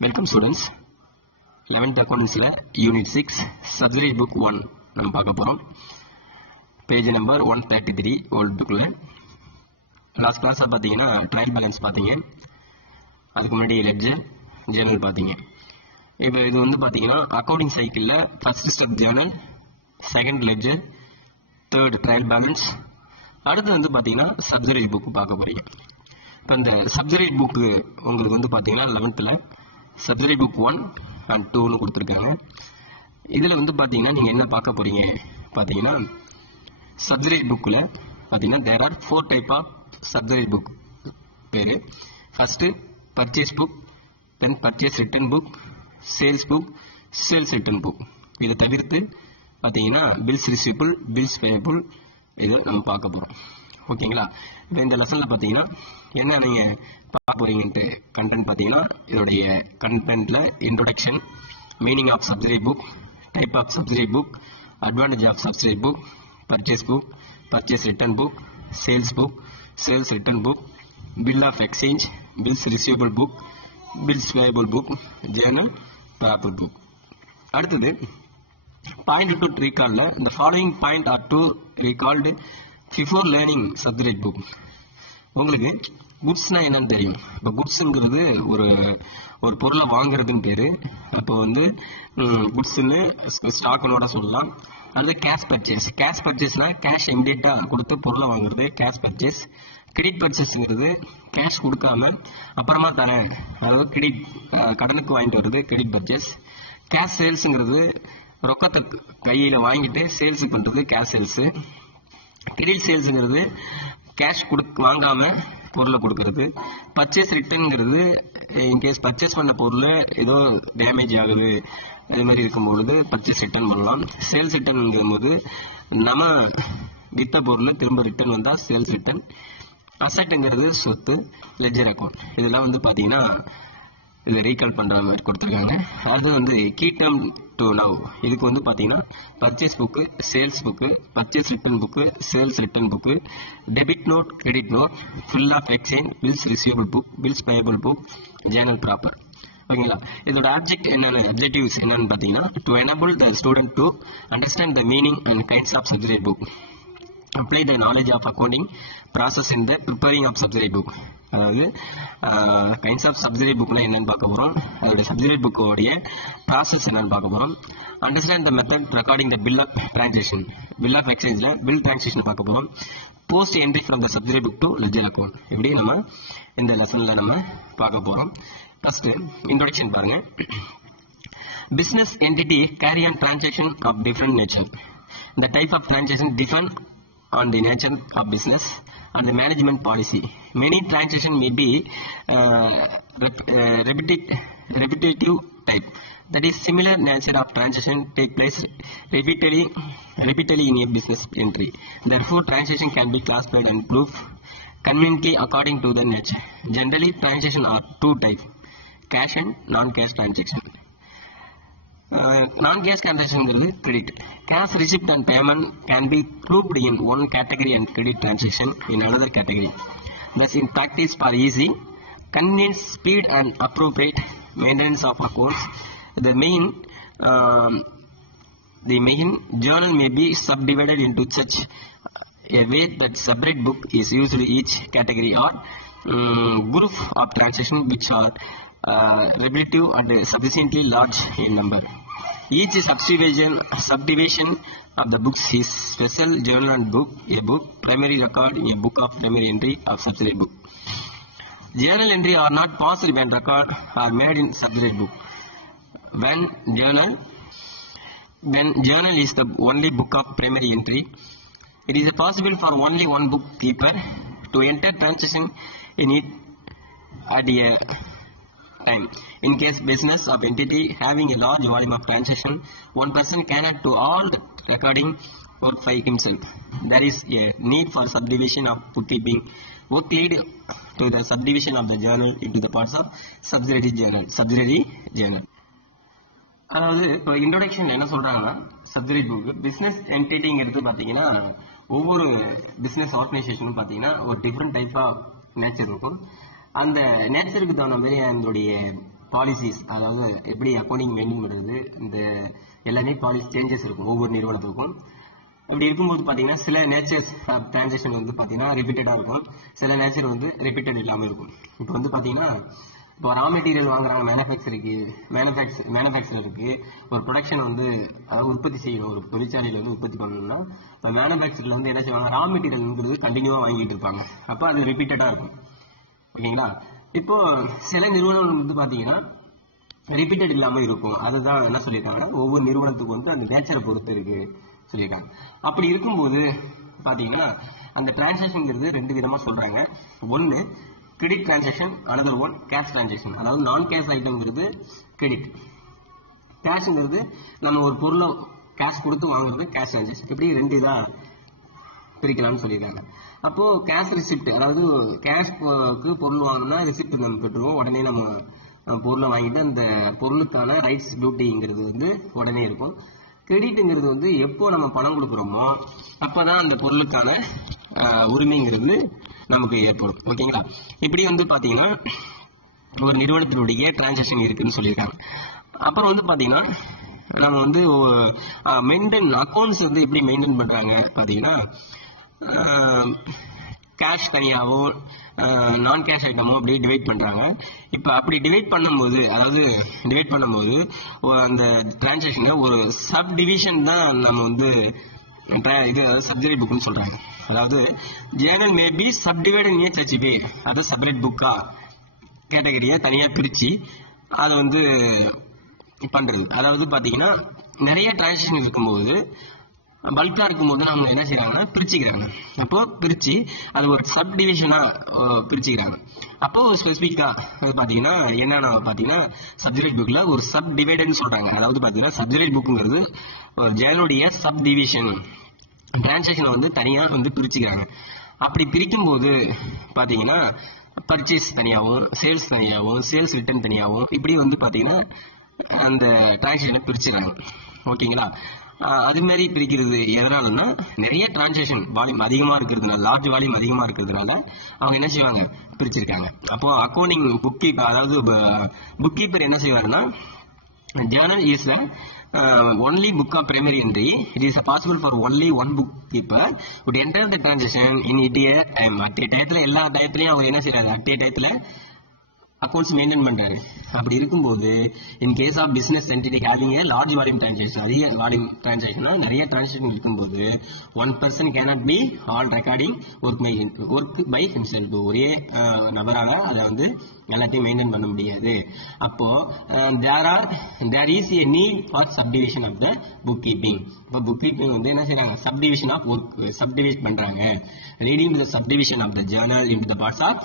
Welcome students. 11th அக்கௌண்ட்ஸில் unit 6 subsidiary book 1 நம்ம பார்க்க போகிறோம். பேஜ் நம்பர் 133 ஓல்டு புக்கில். லாஸ்ட் கிளாஸில் பார்த்தீங்கன்னா ட்ரையல் பேலன்ஸ் பார்த்தீங்க, அதுக்கு முன்னாடி லெட்ஜர் ஜேர்னல் பார்த்தீங்க. இப்போ இது வந்து பார்த்தீங்கன்னா அக்கௌண்டிங் சைக்கிளில் first step Journal, second ledger, third trial balance, அடுத்து வந்து பார்த்தீங்கன்னா சப்சிடரி புக் பார்க்க போகிறீங்க. இப்போ இந்த சப்சிடரி புக்கு உங்களுக்கு வந்து பார்த்தீங்கன்னா 11th சப்சிடரி புக் 1 and 2ன்னு கொடுத்துருக்காங்க. இதில் வந்து பார்த்தீங்கன்னா நீங்கள் என்ன பார்க்க போகிறீங்க பார்த்தீங்கன்னா, சப்சிடரி புக்கில் பார்த்தீங்கன்னா there are 4 type of subsidiary book பேர். First purchase book, then purchase return book, sales book, sales return book. இதை தவிர்த்து பார்த்தீங்கன்னா பில்ஸ் ரிசீவபிள், பில்ஸ் பேயபிள், இதை நம்ம பார்க்க போகிறோம். ஓகேங்களா? இப்போ இந்த லெசனில் பார்த்தீங்கன்னா என்ன நீங்கள் பார்க்க போகிறீங்கன்ட்டு கண்டென்ட் பார்த்தீங்கன்னா, இதோடைய கண்டென்ட்டில் introduction, meaning of subsidiary book, type of subsidiary book, advantage of subsidiary book, purchase book, purchase return book, sales book, sales return book, bill of exchange, bills receivable book, bills payable book, journal proper book. அடுத்தது point to ரீகால்ல இந்த following point are to recalled before learning subsidiary book. உங்களுக்கு குட்ஸ்னா என்னன்னு தெரியும். இப்போ குட்ஸுங்கிறது ஒரு பொருளை வாங்குறதுன்னு பேர். அப்போ வந்து குட்ஸ்ன்னு ஸ்டாக்கனோட சொல்லலாம். அடுத்து கேஷ் பர்ச்சேஸ். கேஷ் பர்ச்சேஸ்னா கேஷ் இமிடியேட்டாக கொடுத்து பொருளை வாங்குறது கேஷ் பர்ச்சேஸ். கிரெடிட் பர்ச்சேஸ்ங்கிறது கேஷ் கொடுக்காம அப்புறமா தரேன், அதாவது கடனுக்கு வாங்கிட்டு வருது கிரெடிட் பர்ச்சேஸ். கேஷ் சேல்ஸுங்கிறது ரொக்கத்தை கையில் வாங்கிட்டு சேல்ஸ் பண்ணுறது கேஷ் சேல்ஸு. கிரெடிட் சேல்ஸுங்கிறது கேஷ் வாங்காம பொருளை கொடுக்கறது. பர்ச்சேஸ் ரிட்டர்ன்ங்கிறது இன்கேஸ் பர்ச்சேஸ் பண்ண பொருள் ஏதோ டேமேஜ் ஆகுது அது மாதிரி இருக்கும்பொழுது பர்ச்சேஸ் ரிட்டர்ன் பண்ணலாம். சேல்ஸ் ரிட்டர்ன்ங்கும் போது நம்ம வித்த பொருள் திரும்ப ரிட்டர்ன் வந்தால் சேல்ஸ் ரிட்டர்ன். அசெட்டுங்கிறது சொத்து, லெட்ஜர் அக்கௌண்ட். இதெல்லாம் வந்து பார்த்தீங்கன்னா இதில் ரீகால் பண்ணுற மாதிரி கொடுத்துருக்காங்க. அது வந்து கீ டேர்ம் டு நவ். இதுக்கு வந்து பார்த்தீங்கன்னா purchase book, sales book, purchase return book, sales return book, debit note, credit note, bill of exchange, bills receivable book, bills payable book, journal proper. ஓகேங்களா? இதோட அப்ஜெக்டிவ்ஸ் என்னன்னு பார்த்தீங்கன்னா, to enable the student to understand the meaning and kinds of subsidiary book, apply the knowledge of accounting process in the preparing of subsidiary book. அதாவது kinds of subsidiary புக்னா என்னன்னு பார்க்க போகிறோம், அதோடைய subsidiary புக்கோடைய process என்னன்னு பார்க்க போகிறோம். Understand the method recording the bill of transaction, bill of எக்ஸ்சேஞ்சில் bill transaction பார்க்க போகிறோம். Post entry from the subsidiary book to ledger account. இப்படி நம்ம இந்த லெசனில் நம்ம பார்க்க போகிறோம். ஃபஸ்ட்டு இன்ட்ரோடக்ஷன் பாருங்க. Business entity carry on transaction of different nature. The type of transaction depend on the nature of business and the management policy. Many transactions may be repetitive type. That is, similar nature of transaction take place repeatedly in a business entry. Therefore, transaction can be classified and grouped conveniently according to the nature. Generally, transactions are two types: cash and non-cash transaction. Non-cash transaction is credit. Cash receipt and payment can be grouped in one category and credit transaction in another category. Thus, in practice, for easy, convenience, speed, and appropriate maintenance of accounts, the main journal may be subdivided into such a way that separate book is used in each category or group of transactions which are repetitive and sufficiently large in number. Each subdivision of the books is special journal and book, a book, primary record, a book of primary entry of subsidiary book. Journal entry are not possible when record are made in subsidiary book. When journal is the only book of primary entry, it is possible for only one bookkeeper to enter transaction in it at a time. In case business of entity having a large volume of transaction, one person cannot do all recording work by himself. There is a need for subdivision of bookkeeping work lead to the subdivision of the journal into the parts of subsidiary journal. அதாவது இப்போ introduction என்ன சொல்றாங்கன்னா, subsidiary book business என்டிட்டிங்கிறது பார்த்தீங்கன்னா ஒவ்வொரு business ஆர்கனைசேஷனும் பார்த்தீங்கன்னா ஒரு different type of nature இருக்கும். அந்த நேச்சருக்கு தகுந்த மாதிரி அதனுடைய பாலிசிஸ், அதாவது எப்படி அக்கௌண்டிங் மெயின்டைன் பண்ணுறது, இந்த எல்லாமே பாலிசி சேஞ்சஸ் இருக்கும் ஒவ்வொரு நிறுவனத்துக்கும். அப்படி இருக்கும்போது பார்த்தீங்கன்னா சில நேச்சர் டிரான்சாக்ஷன் வந்து பார்த்தீங்கன்னா ரிப்பீட்டடாக இருக்கும், சில நேச்சர் வந்து ரிப்பீட்டட் இல்லாமல் இருக்கும். இப்போ வந்து பார்த்தீங்கன்னா இப்போ ரா மெட்டீரியல் வாங்குறாங்க மேனுஃபேக்சருக்கு ஒரு ப்ரொடக்ஷன் வந்து அதாவது உற்பத்தி செய்யணும், ஒரு தொழிற்சாலையில் வந்து உற்பத்தி பண்ணணும்னா இப்போ மேனுஃபேக்சரில் வந்து என்ன செய்வாங்க, ரா மெட்டீரியல்ங்கிறது கண்டினியூவாக வாங்கிட்டு இருப்பாங்க. அப்போ அது ரிப்பீட்டடாக இருக்கும். ஓகேங்களா. இப்போ சில நிறுவனம் வந்து பார்த்தீங்கன்னா ரிப்பீட்டட் இல்லாமல் இருக்கும். அதுதான் என்ன சொல்லியிருக்காங்க, ஒவ்வொரு நிறுவனத்துக்கு வந்து அந்த நேச்சரை பொறுத்து இருக்கு சொல்லியிருக்காங்க. அப்படி இருக்கும்போது பார்த்தீங்கன்னா அந்த டிரான்சாக்ஷன்ங்கிறது ரெண்டு விதமாக சொல்றாங்க. ஒன்று credit transaction, another one cash transaction. அதாவது நான் கேஷ் ஐட்டம்ங்கிறது கிரெடிட், கேஷ்ங்கிறது நம்ம ஒரு பொருளை கேஷ் கொடுத்து வாங்குறது கேஷ் டிரான்சாக்ஷன். இப்படி ரெண்டு இதாக பிரிக்கலாம்னு சொல்லியிருக்காங்க. அப்போ கேஷ் ரிசிப்ட், அதாவது கேஷ்க்கு பொருள் வாங்கினா ரிசிப்ட் நம்ம பெற்றுவோம், உடனே நம்ம பொருளை வாங்கிட்டு அந்த பொருளுக்கான ரைட்ஸ் டியூட்டிங்கிறது வந்து உடனே இருக்கும். கிரெடிட்டுங்கிறது வந்து எப்போ நம்ம பணம் கொடுக்குறோமோ அப்போதான் அந்த பொருளுக்கான உரிமைங்கிறது நமக்கு ஏற்படும். ஓகேங்களா. இப்படி வந்து பார்த்தீங்கன்னா ஒரு நிறுவனத்தினுடைய டிரான்சாக்ஷன் இருக்குன்னு சொல்லியிருக்காங்க. அப்புறம் வந்து பார்த்தீங்கன்னா நம்ம வந்து மெயின்டைன் அக்கௌண்ட்ஸ் வந்து எப்படி மெயின்டைன் பண்ணுறாங்க பார்த்தீங்கன்னா கேஷ் தனியாகவோ நான் கேஷ் ஐட்டமோ அப்படி டிவைட் பண்ணுறாங்க. இப்போ அப்படி டிவைட் பண்ணும்போது அந்த டிரான்சாக்ஷனில் ஒரு சப் டிவிஷன் தான் நம்ம வந்து இது சப்ஜெக்ட் புக்னு சொல்கிறாங்க. அதாவது ஜேர்னல் மேபி சப்டிவைடட் இன் ஹெச்பி, அதாவது செப்பரேட் புக்கா கேட்டகரியை தனியாக பிரித்து அதை வந்து பண்ணுறது. அதாவது பார்த்தீங்கன்னா நிறைய டிரான்சாக்ஷன் இருக்கும்போது பல்கா இருக்கும்போது நம்ம என்ன செய்யறாங்கன்னா பிரிச்சுக்கிறாங்க. அப்போ பிரிச்சு அது ஒரு சப் டிவிஷனா பிரிச்சுக்கிறாங்க. அப்போ ஒரு ஸ்பெசிபிக்கா அது பாத்தீங்கன்னா என்னன்னா பாத்தீங்கன்னா சப்ஜெக்ட் புக்ல ஒரு சப் டிவைடட்னு சொல்றாங்க. அதாவது பாத்தீங்கன்னா சப்ஜெக்ட் புக்குங்கிறது ஒரு ஜேர்னலுடைய சப் டிவிஷன் டிரான்சாக்ஷன் வந்து தனியா வந்து பிரிச்சுக்கிறாங்க. அப்படி பிரிக்கும் போது பாத்தீங்கன்னா பர்ச்சேஸ் தனியாகவும் சேல்ஸ் தனியாகவும் சேல்ஸ் ரிட்டர்ன் தனியாகவும் இப்படி வந்து பாத்தீங்கன்னா அந்த டிரான்சாக்ஷனை பிரிச்சுக்கிறாங்க. ஓகேங்களா. அது மாதிரி பிரிக்கிறது எதனாலன்னா நிறைய டிரான்சாக்ஷன் வால்யூம் அதிகமாக இருக்கிறதுனால, லார்ஜ் வால்யூம் அதிகமாக இருக்கிறதுனால அவங்க என்ன செய்வாங்க பிரிச்சிருக்காங்க. அப்போ அக்கௌண்டிங் புக் கீப்பர், அதாவது புக் கீப்பர் என்ன செய்வாங்கன்னா Journal is only book of primary entry. It is possible for only one bookkeeper would enter the transaction in it time. At a time எல்லா டயத்துலையும் அவங்க என்ன செய்யறாங்க, அட் ஏ டயத்துல அக்கௌண்ட்ஸ் மெயின்டைன் பண்றாரு. அப்படி இருக்கும்போது in case of business entity having a large volume transaction, அதிக volume டிரான்சாக்ஷனா நிறைய டிரான்சாக்ஷன் இருக்கும்போது one person cannot be on recording work by himself. ஒரே நபராக அதை வந்து எல்லாத்தையும் மெயின்டைன் பண்ண முடியாது. அப்போ there is a need for subdivision of the book keeping. இப்போ புக் கீப்பிங் வந்து என்ன செய்யறாங்க, சப்டிவிஷன் ஆஃப் ஒர்க் சப்டிவைட் பண்றாங்க. Reading the subdivision of the journal in the parts of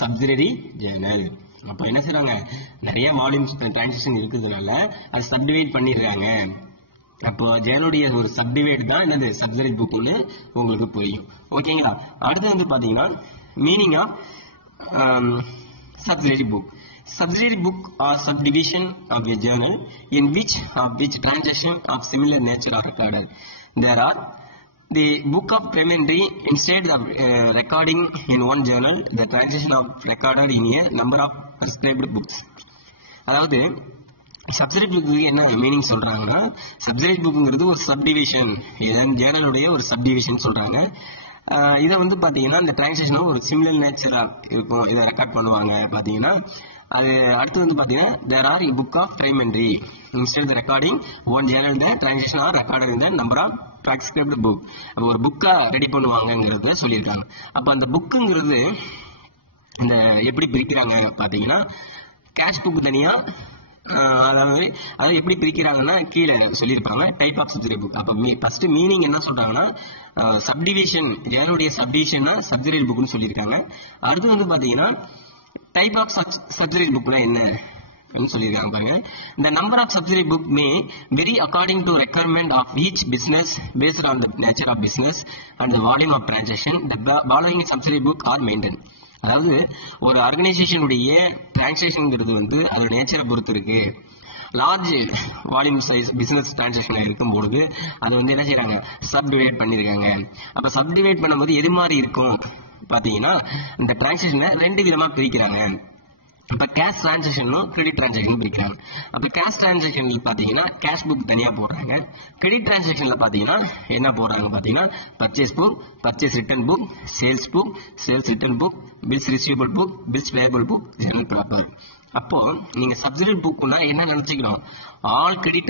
subsidiary Journal. அப்போ என்ன செய்யறாங்க, நிறைய வால்யூம் டிரான்சாக்ஷன் இருக்கிறதுனால அது சப்டிவைட் பண்ணிடுறாங்க. அப்போ ஜேர்னலுடைய ஒரு சப்டிவைட் தான் என்னது சப்சிடரி புக்னு உங்களுக்கு புரியும். ஓகேங்களா. அடுத்து வந்து பாத்தீங்கன்னா meaning of subsidiary book. Subsidiary book or subdivision of a journal in which transaction of similar nature are recorded. There are the book of primary. Instead of recording in one journal, the transaction of recorded in a number of prescribed books. அதாவது subsidiary book என்ன meaning சொல்றாங்கன்னா, subsidiary புக்குங்கிறது ஒரு subdivision, ஜேர்னலுடைய ஒரு subdivision சொல்றாங்க. இதை வந்து பாத்தீங்கன்னா இந்த டிரான்சாக்ஷனும் ஒரு சிமிலர் நேச்சரா இருக்கும், இதை ரெக்கார்ட் பண்ணுவாங்க. பாத்தீங்கன்னா அது அடுத்து வந்து பாத்தீங்கன்னா there are book of primary. Instead of recording one journal the transaction are recorded in the number of transcript book. அப்போ ஒரு புக்கா ரெடி பண்ணுவாங்கிறத சொல்லியிருக்காங்க. அப்ப அந்த புக்குங்கிறது இந்த எப்படி பிரிக்கிறாங்க பாத்தீங்கன்னா கேஷ் புக் தனியா, அதாவது எப்படி பிரிக்கிறாங்கன்னா கீழே சொல்லியிருப்பாங்க டைப் ஆஃப் சப்சிடரி புக். அப்போ ஃபர்ஸ்ட் மீனிங் என்ன சொல்றாங்கன்னா சப்டிவிஷன், ஜேர்னலுடைய சப்டிவிஷன்னா சப்சிடரி புக்னு சொல்லியிருக்காங்க. அடுத்து வந்து பாத்தீங்கன்னா டைப் ஆஃப் சப்சிடரி புக்னா என்ன சொல்லியிருக்காங்க பாருங்க. The number of subsidiary book may vary according to requirement of each business based on the nature of business and the volume of transaction. The following subsidiary book are maintained. அதாவது ஒரு ஆர்கனைசேஷனுடைய டிரான்சாக்ஷன்ங்கிறது வந்து அதோட நேச்சரை பொறுத்து இருக்கு. Large volume size business transaction இருக்கும்போது அதை வந்து என்ன செய்யறாங்க, சப்டிவைட் பண்ணிருக்காங்க. அப்ப சப்டிவைட் பண்ணும்போது எது மாதிரி இருக்கும் பாத்தீங்கன்னா இந்த டிரான்சாக்ஷனை ரெண்டு விதமா பிரிக்கிறாங்க. அப்ப கேஷ் டிரான்சாக்ஷனும் கிரெடிட் டிரான்சாக்ஷன் பிரிக்கிறாங்க. அப்ப கேஷ் டிரான்சாக்ஷன்ல பாத்தீங்கன்னா கேஷ் புக் தனியா போடுறாங்க. கிரெடிட் டிரான்சாக்ஷன்ல பாத்தீங்கன்னா என்ன போடுறாங்க பாத்தீங்கன்னா purchase book, purchase return book, sales book, sales return book, bills receivable book, bills payable book, general proper. அப்போ நீங்க சப்சிடரி புக்னா என்ன நினைச்சுக்கணும், ஆல் கிரெடிட்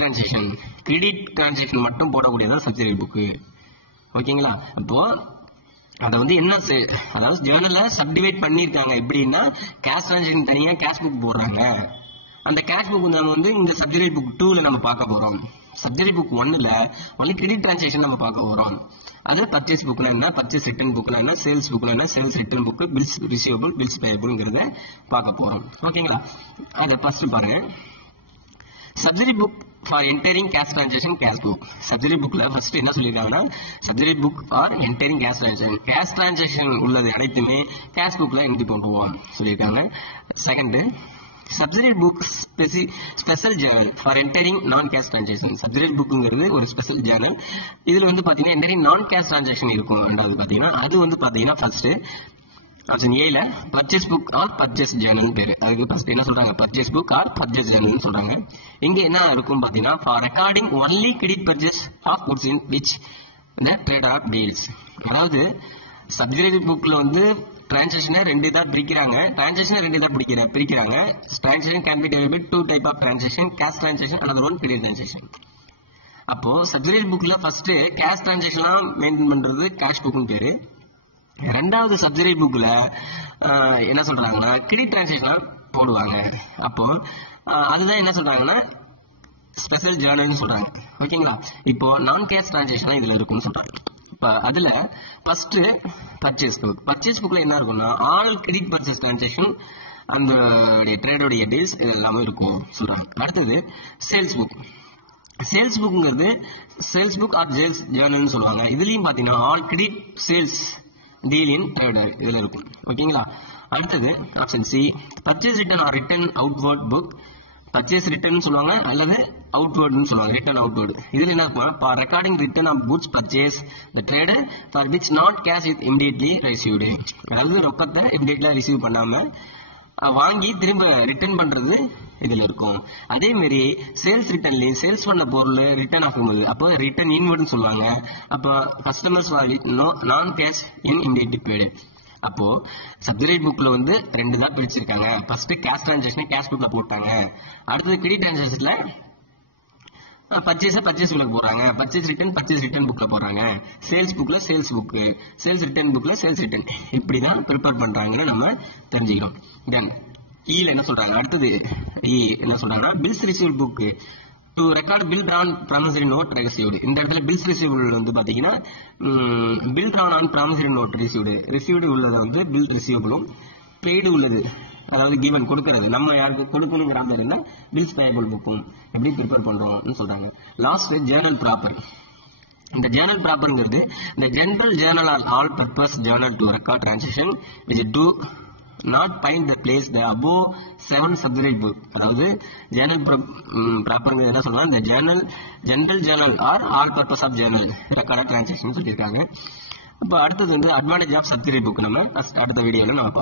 டிரான்சாக்ஷன் மட்டும் போடக்கூடியதான் சப்சிடரி புக்கு. ஓகேங்களா? அப்போ அதை வந்து என்ன அதாவது ஜேர்னல்ல சப்டிவைட் பண்ணியிருக்காங்க. எப்படின்னா கேஷ் டிரான்சாக்ஷன் தனியா கேஷ் புக் போடுறாங்க. அந்த கேஷ் புக் நம்ம வந்து இந்த சப்சிடரி புக் 2ல நம்ம பார்க்க போறோம். சப்சிடரி புக் 1ல ஒன்லி கிரெடிட் டிரான்சாக்ஷன் நம்ம பார்க்க போறோம். அது பர்ச்சேஸ் புக்னா என்ன, பர்ச்சேஸ் ரிட்டர்ன் புக்னா என்ன, சேல்ஸ் புக்னா என்ன, sales return book, bills receivable, bills பேயபிள்ங்கிறத பார்க்க போறோம். ஓகேங்களா? அதை ஃபர்ஸ்ட் பாருங்க. Subsidiary book for entering cash transaction cash book. Subsidiary புக்ல ஃபர்ஸ்ட் என்ன சொல்லிருக்காங்கன்னா subsidiary book for entering cash transaction உள்ளது அனைத்துமே கேஷ் புக்ல என்ட்ரி பண்ணுவோம் சொல்லியிருக்காங்க. Second, subsidiary book special journal for entering non cash transaction. Subsidiary புக்ங்கிறது ஒரு ஸ்பெஷல் ஜேர்னல். இதுல வந்து பாத்தீங்கன்னா என்டரிங் நான் கேஷ் டிரான்சாக்ஷன் இருக்கும். ரெண்டாவது பாத்தீங்கன்னா அது வந்து பாத்தீங்கன்னா ஃபர்ஸ்ட் ஆப்ஷன் ஏல purchase book or purchase journal பேரு. அதுக்கு ஃபர்ஸ்ட் என்ன சொல்றாங்க, purchase book or purchase journal சொல்றாங்க. இங்க என்ன இருக்கும் பாத்தீங்கன்னா for recording only credit purchase of goods in which the trade are deals. அதாவது சப்சிடரி புக்ல வந்து டிரான்சாக்ஷனை ரெண்டு தான் பிரிக்கிறாங்க. Transaction can be divided by 2 type of transaction, cash transaction and one credit transaction. அப்போ சப்சிடரி புக்ல ஃபர்ஸ்ட் கேஷ் டிரான்சாக்ஷன் மெயின்டைன் பண்றது கேஷ் புக்னு பேரு. ரெண்டாவது சப்சிடரி புக்ல என்ன சொல்றாங்கன்னா கிரெடிட் டிரான்சாக்ஷன் போடுவாங்க. அப்போ அதுதான் என்ன சொல்றாங்கன்னா ஸ்பெஷல் ஜேர்னல்னு சொல்றாங்க. ஓகேங்களா? இப்போ நான் கேஷ் டிரான்சாக்ஷன் இதுல இருக்கும்னு சொல்றாங்க. இப்போ அதுல ஃபர்ஸ்ட் பர்ச்சேஸ் புக்ல என்ன இருக்கும்னா ஆல் கிரெடிட் பர்ச்சேஸ் டிரான்சாக்ஷன் அந்த ட்ரேடோடைய டீல்ஸ் எல்லாமே இருக்கும் சொல்றாங்க. அடுத்தது சேல்ஸ் புக்ங்கிறது சேல்ஸ் புக் ஆர் சேல்ஸ் ஜேர்னல்னு சொல்லுவாங்க. இதுலயும் பாத்தீங்கன்னா all credit sales deal in trader இதுல இருக்கும். ஓகேங்களா? அடுத்தது option C purchase return or return outward book. Purchase return சொல்லுவாங்க அல்லது அவுட்வர்ட்னு சொல்லுவாங்க. ரிட்டர்ன் அவுட்வர்ட் இதுல என்ன இருக்கும், recording return of goods purchase the trader for which not cash is immediately received. அதாவது ரொக்கத்தை இமிடியட்லா ரிசீவ் பண்ணாம வாங்கி திரும்ப ரிட்டர்ன் பண்றது இதுல இருக்கும். அதே மாதிரி சேல்ஸ் ரிட்டர்ன்லயும் சேல்ஸ் பண்ண பொருள் ரிட்டர்ன் ஆகும்போது அப்போ ரிட்டர்ன் இன்வர்ட்னு சொல்லுவாங்க. அப்போ கஸ்டமர்ஸ் நான் கேஷ் இன் இமிடியட் பேடு. அப்போ சப்சிடரி புக்ல வந்து ரெண்டு தான் பிரிச்சிருக்காங்க. ஃபர்ஸ்ட் கேஷ் டிரான்சாக்ஷன் கேஷ் புக்ல போட்டாங்க. அடுத்தது கிரெடிட் டிரான்சாக்ஷன்ல பர்ச்சேஸ் புக்ல போறாங்க, பர்ச்சேஸ் ரிட்டர்ன் புக்ல போறாங்க, சேல்ஸ் புக்ல சேல்ஸ் ரிட்டர்ன் புக்ல சேல்ஸ் ரிட்டர்ன் இப்படிதான் ப்ரிப்பேர் பண்றாங்கன்னு நம்ம தெரிஞ்சுக்கிறோம். தென் ஈல என்ன சொல்றாங்க, அடுத்தது என்ன சொல்றாங்கன்னா bills receive book to record bill drawn promissory note received. இந்த இடத்துல பில்ஸ் ரிசீவபிள் வந்து பாத்தீங்கன்னா bill drawn on promissory note received உள்ளதை வந்து பில் ரிசீவபிளும் பெய்டு உள்ளது அதாவது கிவன் கொடுக்கிறது நம்ம யாருக்கு கொடுக்கணுங்கிற அந்த இருந்தா பில்ஸ் பேயபிள் புக்கும் எப்படி ப்ரிப்பேர் பண்றோம்னு சொல்றாங்க. Last Journal proper. இந்த ஜேர்னல் ப்ராப்பர்ங்கிறது இந்த general journal or all purpose Journal to record transaction which do not find the place the above 7 subsidiary book. அதாவது ஜேர்னல் ப்ராப்பர்ங்கிறது என்ன சொல்றாங்க, இந்த general journal or all purpose of journal record transaction சொல்லியிருக்காங்க. இப்போ அடுத்தது வந்து அட்வான்டேஜ் ஆஃப் சப்சிடியரி புக் நம்ம அடுத்த வீடியோல நம்ம பார்ப்போம்.